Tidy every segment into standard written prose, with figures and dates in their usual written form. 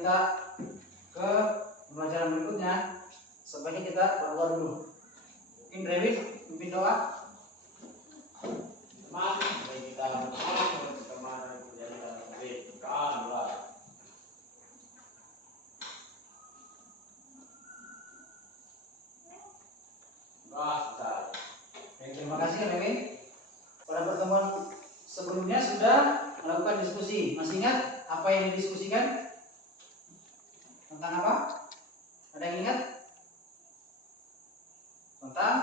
kita ke pembelajaran berikutnya, sebaiknya kita berdoa dulu. Mungkin Dewi pimpin doa. Terima kasih Dewi. Pada pertemuan sebelumnya sudah melakukan diskusi. Masih ingat apa yang didiskusikan? Tentang apa? Ada yang ingat? Tentang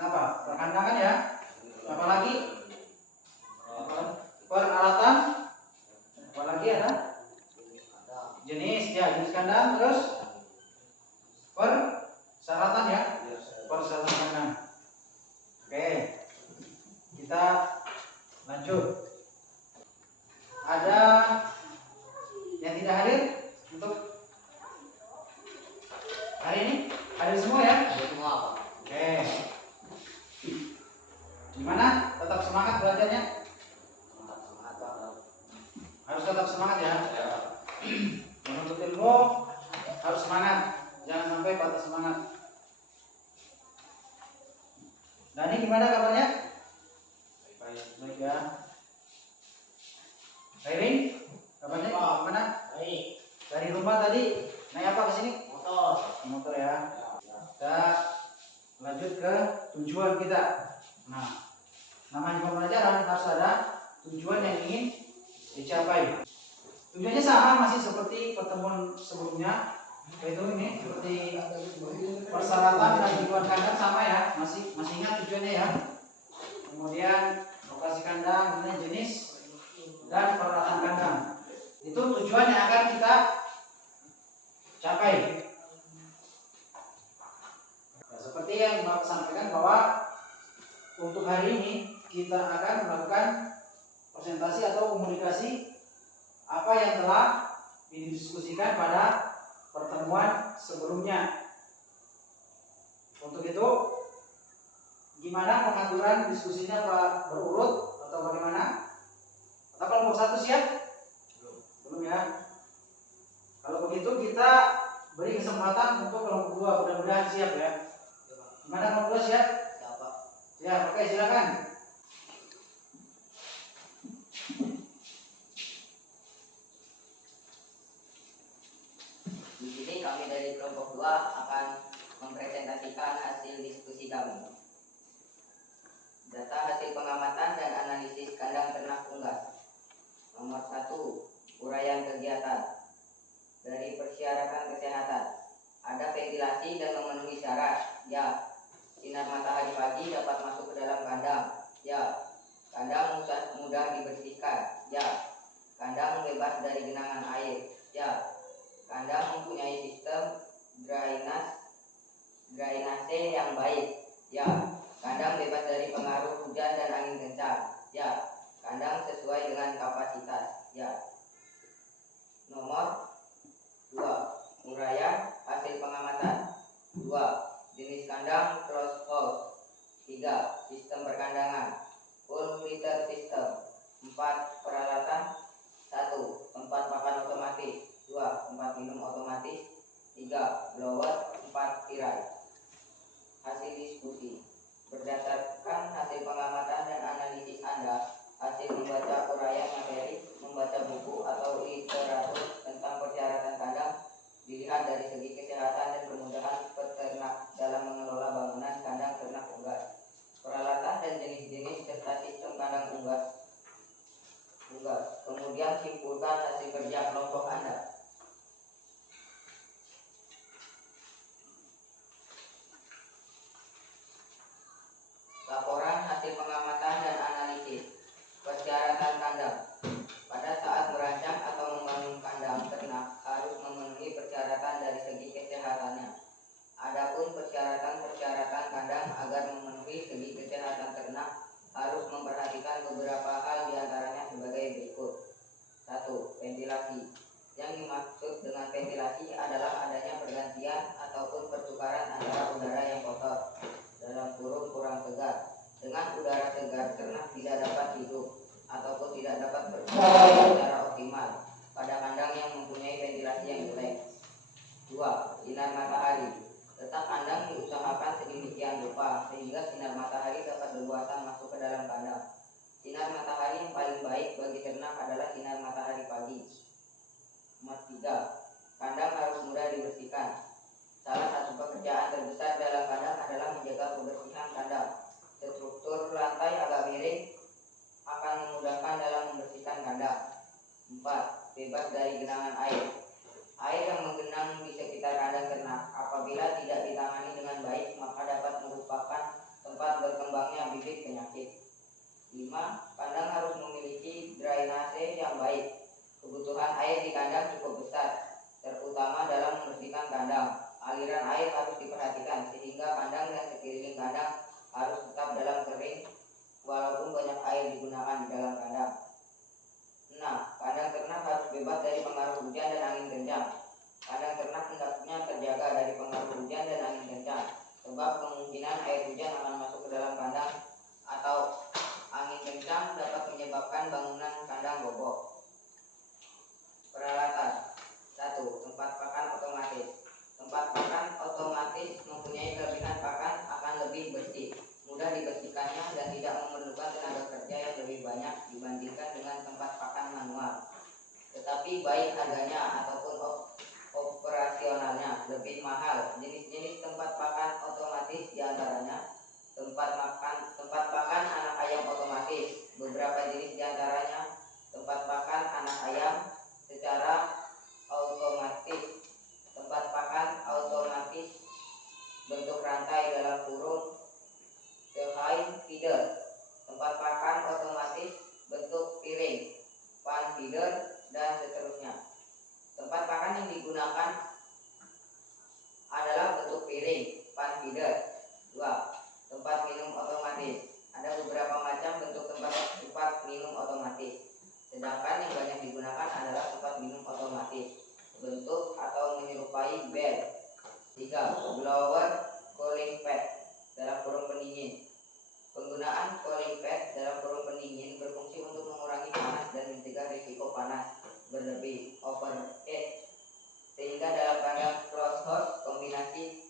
apa? Perkandangan ya. Apalagi peralatan. Apalagi ada jenis ya, jenis kandang, terus persyaratan ya, persyaratan kandang. Oke, kita lanjut. Ada yang tidak hadir untuk hari ini? Hadir semua ya? Hadir semua, Pak. Oke. Gimana? Tetap semangat belajarnya? Semangat, Pak. Harus tetap semangat ya. Menuntut ilmu harus semangat, jangan sampai patah semangat. Dani gimana kabarnya? Baik ya. Rairin, kabarnya gimana? Baik. Dari rumah tadi naik apa ke sini? Motor ya. Kita lanjut ke tujuan kita. Nah, namanya pembelajaran harus ada tujuan yang ingin dicapai. Tujuannya sama, masih seperti pertemuan sebelumnya, yaitu ini seperti persyaratan dan lingkungan kandang sama ya, masih ingat tujuannya ya. Kemudian lokasi kandang, kemudian jenis dan peralatan kandang. Itu tujuan yang akan kita capai. Nah, seperti yang Bapak sampaikan bahwa untuk hari ini kita akan melakukan presentasi atau komunikasi apa yang telah didiskusikan pada pertemuan sebelumnya. Untuk itu, gimana pengaturan diskusinya, Pak? Berurut atau bagaimana? Atau kelompok satu siap? Belum ya. Kalau begitu kita beri kesempatan untuk kelompok dua, mudah-mudahan siap ya. Gimana kelompok dua siap? Siap, Pak. Siap, oke silakan. Di sini kami dari kelompok 2 akan mempresentasikan hasil diskusi kami. Data hasil pengamatan dan analisis kandang ternak unggas. Nomor 1, uraian kegiatan. Dari persyaratan kesehatan, ada ventilasi dan memenuhi syarat. Ya. Sinar matahari pagi dapat masuk ke dalam kandang. Ya. Kandang mudah dibersihkan. Ya. Kandang bebas dari genangan air. Ya. Kandang mempunyai sistem drainase yang baik. Ya. Kandang bebas dari pengaruh hujan dan angin kencang. Ya. Kandang sesuai dengan kapasitas. Ya. Nomor 2, uraian hasil pengamatan. 2, jenis kandang closed house. 3, sistem perkandangan full litter system. 4, peralatan. 1, tempat makan otomatis. 2, tempat minum otomatis. 3, blower. 4, tirai. Hasil diskusi. Berdasarkan hasil pengamatan dan analisis Anda, hasil membaca uraian materi, membaca buku atau literatur tentang persyaratan kandang, dilihat dari segi kesehatan dan kemudahan peternak dalam mengelola bangunan kandang ternak unggas, peralatan dan jenis-jenis serta sistem kandang unggas. Kemudian simpulkan hasil kerja kelompok Anda. Laporan hasil pengamatan dan analisis persyaratan kandang. Pada saat merancang atau membangun kandang ternak harus memenuhi persyaratan dari segi kesehatannya. Adapun persyaratan kandang agar memenuhi segi kesehatan ternak harus memperhatikan beberapa hal, diantaranya sebagai berikut. 1. Ventilasi. Yang dimaksud dengan ventilasi adalah adanya pergantian ataupun pertukaran antara udara yang kotor, dalam kurung kurang segar, dengan udara segar ternak tidak dapat hidup ataupun tidak dapat berfungsi secara optimal pada kandang yang mempunyai bebas dari genangan air. Air yang menggenang di sekitar kandang ternak apabila tidak ditangani dengan baik maka dapat merupakan tempat berkembangnya bibit penyakit. 5. Kandang harus memiliki drainase yang baik. Kebutuhan air di kandang cukup besar, terutama dalam membersihkan kandang. Aliran air harus diperhatikan sehingga kandang dan sekeliling kandang harus tetap dalam kering walaupun banyak air digunakan di dalam kandang. 6. Kandang ternak harus bebas dari pengaruh hujan dan angin kencang. Kandang ternak hendaknya terjaga dari pengaruh hujan dan angin kencang, sebab kemungkinan air hujan akan masuk ke dalam kandang atau angin kencang dapat menyebabkan bangunan kandang roboh. Peralatan. 1. Tempat pakan otomatis. Tempat pakan otomatis mempunyai kelebihan pakan akan lebih bersih, mudah dibersihkannya dan tidak memerlukan tenaga kerja yang lebih banyak dibandingkan dengan tempat pakan manual. Tetapi baik harganya ataupun operasionalnya lebih mahal. Jenis-jenis tempat pakan otomatis diantaranya tempat pakan anak ayam otomatis. Beberapa jenis diantaranya tempat pakan anak ayam secara otomatis, tempat pakan otomatis bentuk rantai dalam kurung high feeder, tempat pakan otomatis bentuk piring, pan feeder, dan seterusnya. Tempat pakan yang digunakan adalah bentuk piring, pan feeder. 2. Tempat minum otomatis. Ada beberapa macam bentuk tempat minum otomatis, sedangkan yang banyak digunakan adalah tempat minum otomatis bentuk atau menyerupai bed. 3. Blower cooling pad dalam kurung pendingin. Penggunaan cooling pad dalam kurung pendingin berfungsi untuk mengurangi panas dan mencegah risiko panas berlebih overheat, sehingga dalam kandang closed house kombinasi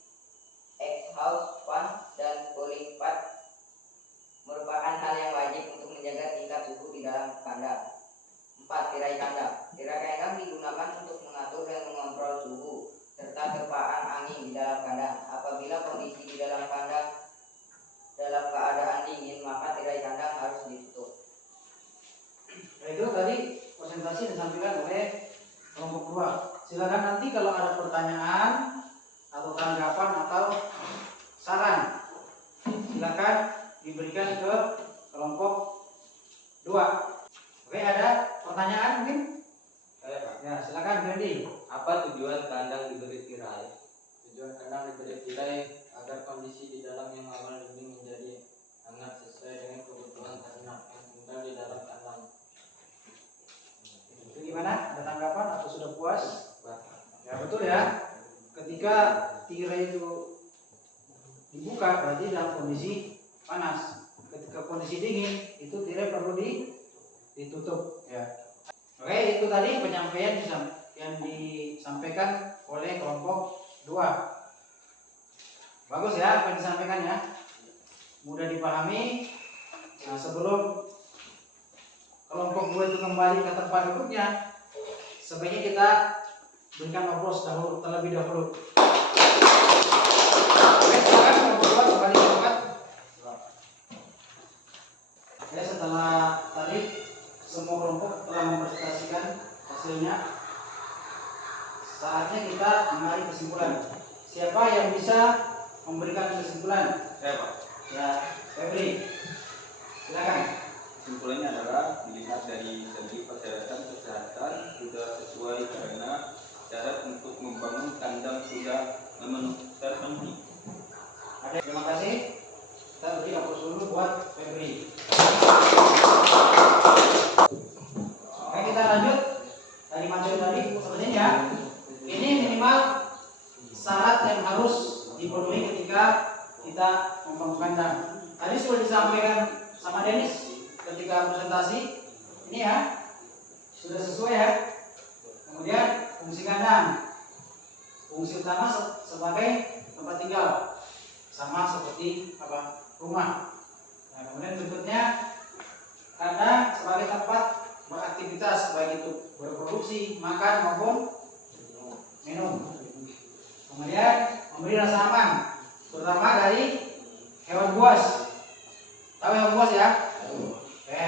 exhaust fan dan cooling pad merupakan hal yang wajib untuk menjaga tingkat suhu di dalam kandang. 4. Tirai kandang. Tirai kandang digunakan untuk mengatur dan mengontrol suhu serta terpaan angin di dalam kandang. Apabila kondisi di dalam kandang dalam keadaan dingin, maka tirai kandang harus ditutup. Nah, itu tadi presentasi disampaikan oleh kelompok 2. Silakan nanti kalau ada pertanyaan atau tanggapan atau saran, silakan diberikan ke kelompok 2. Oke, ada pertanyaan mungkin? Saya Pak. Ya, silakan Randy. Apa tujuan kandang diberi tirai? Tujuan kandang diberi tirai agar kondisi di dalam yang aman ini menjadi hangat sesuai dengan kebutuhan ternak yang tinggal di dalam kandang. Itu gimana? Ada tanggapan atau sudah puas? Pak. Ya betul ya. Ketika tirai itu dibuka berarti dalam kondisi panas. Ketika kondisi dingin itu tirai perlu ditutup ya. Oke, itu tadi penyampaian yang disampaikan oleh kelompok 2. Bagus ya apa yang disampaikan ya. Mudah dipahami. Nah, sebelum kelompok 2 itu kembali ke tempat duduknya, sebaiknya kita berikan aplaus terlebih dahulu. Oke, silakan kelompok 2 kembali ke tempat. Ya, setelah tadi semua kelompok telah mempresentasikan hasilnya, saatnya kita mengambil kesimpulan. Siapa yang bisa memberikan kesimpulan? Saya Pak. Ya, Febri. Silakan. Kesimpulannya adalah dilihat dari segi persyaratan kesehatan sudah sesuai karena syarat untuk membangun kandang sudah terpenuhi. Ada, terima kasih. Kita beri aplaus dulu buat Febri. Oke, kita lanjut dari materi tadi sebenarnya ini minimal syarat yang harus dipenuhi ketika kita membangun kandang. Tadi sudah disampaikan sama Dennis ketika presentasi ini ya, sudah sesuai ya. Kemudian fungsi kandang, fungsi utama sebagai tempat tinggal, sama seperti rumah. Nah, kemudian berikutnya kandang sebagai tempat beraktivitas, baik itu berproduksi, makan maupun minum. Kemudian memberi rasa aman, terutama dari hewan buas. Tahu hewan buas ya? Oke.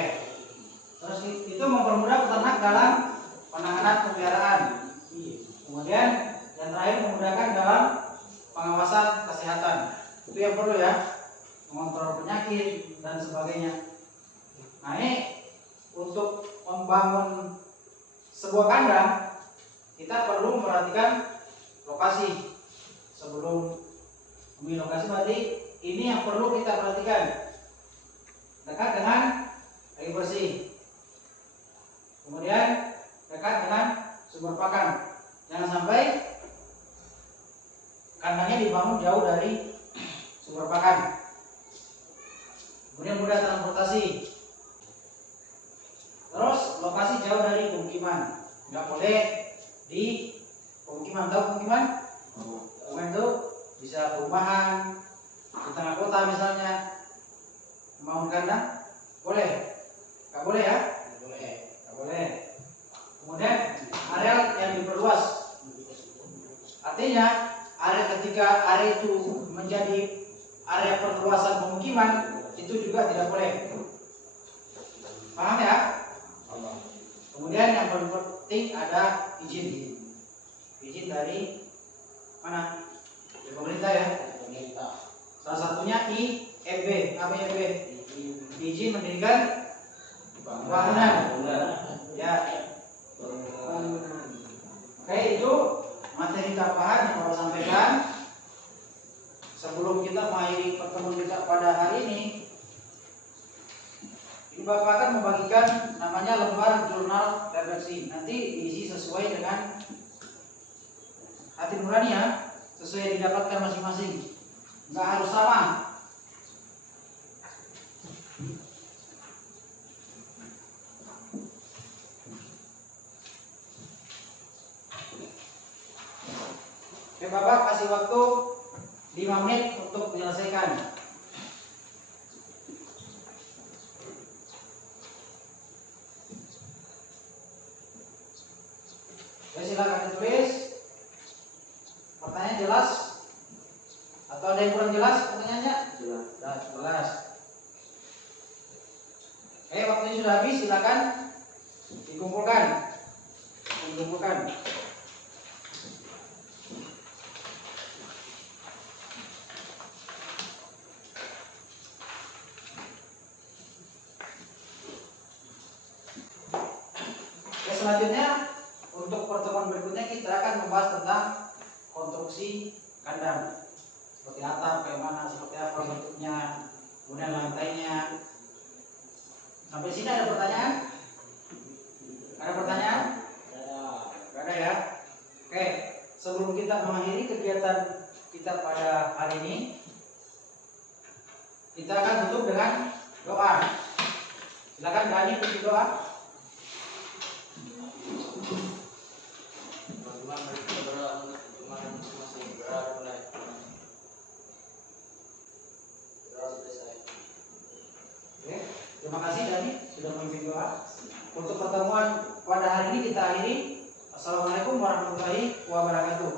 Terus itu mempermudah peternak dalam penanganan kita perlu memperhatikan lokasi. Sebelum memilih lokasi berarti ini yang perlu kita perhatikan. Dekat dengan air bersih. Kemudian dekat dengan sumber pakan. Jangan sampai kandangnya dibangun jauh dari sumber pakan. Kemudian mudah transportasi. Terus lokasi jauh dari pemukiman. Nggak boleh di pemukiman. Tahu pemukiman? Pemukiman itu bisa perumahan di tengah kota misalnya. Membangun kandang boleh? Nggak boleh ya? Nggak boleh. Kemudian area yang diperluas. Artinya ketika area itu menjadi area perluasan pemukiman itu juga tidak boleh. Paham ya? Kemudian yang paling penting ada izin dari mana? Dari pemerintah ya. Salah satunya IEB. Apa IEB? Izin mendirikan bangunan. Ya. Oke, itu materi tambahan yang Bapak sampaikan. Sebelum kita mengakhiri pertemuan kita pada hari ini Bapak akan membagikan namanya lembar jurnal redaksi. Nanti diisi sesuai dengan hati nurani ya, sesuai yang didapatkan masing-masing. Nggak harus sama. Oke, Bapak kasih waktu 5 menit untuk menyelesaikan. Ya, silakan ditulis. Pertanyaan jelas? Atau ada yang kurang jelas pertanyaannya? Jelas. Oke, waktunya sudah habis, silakan dikumpulkan. Oke, selanjutnya untuk pertemuan berikutnya kita akan membahas tentang konstruksi kandang. Seperti atap, kayak mana, seperti apa bentuknya, kemudian lantainya. Sampai sini ada pertanyaan? Ada pertanyaan? Tidak ada ya? Oke, sebelum kita mengakhiri kegiatan kita pada hari ini, kita akan tutup dengan doa. Silakan Dani pimpin doa. Terima kasih Dani sudah memimpin doa. Untuk pertemuan pada hari ini kita akhiri. Assalamualaikum warahmatullahi wabarakatuh.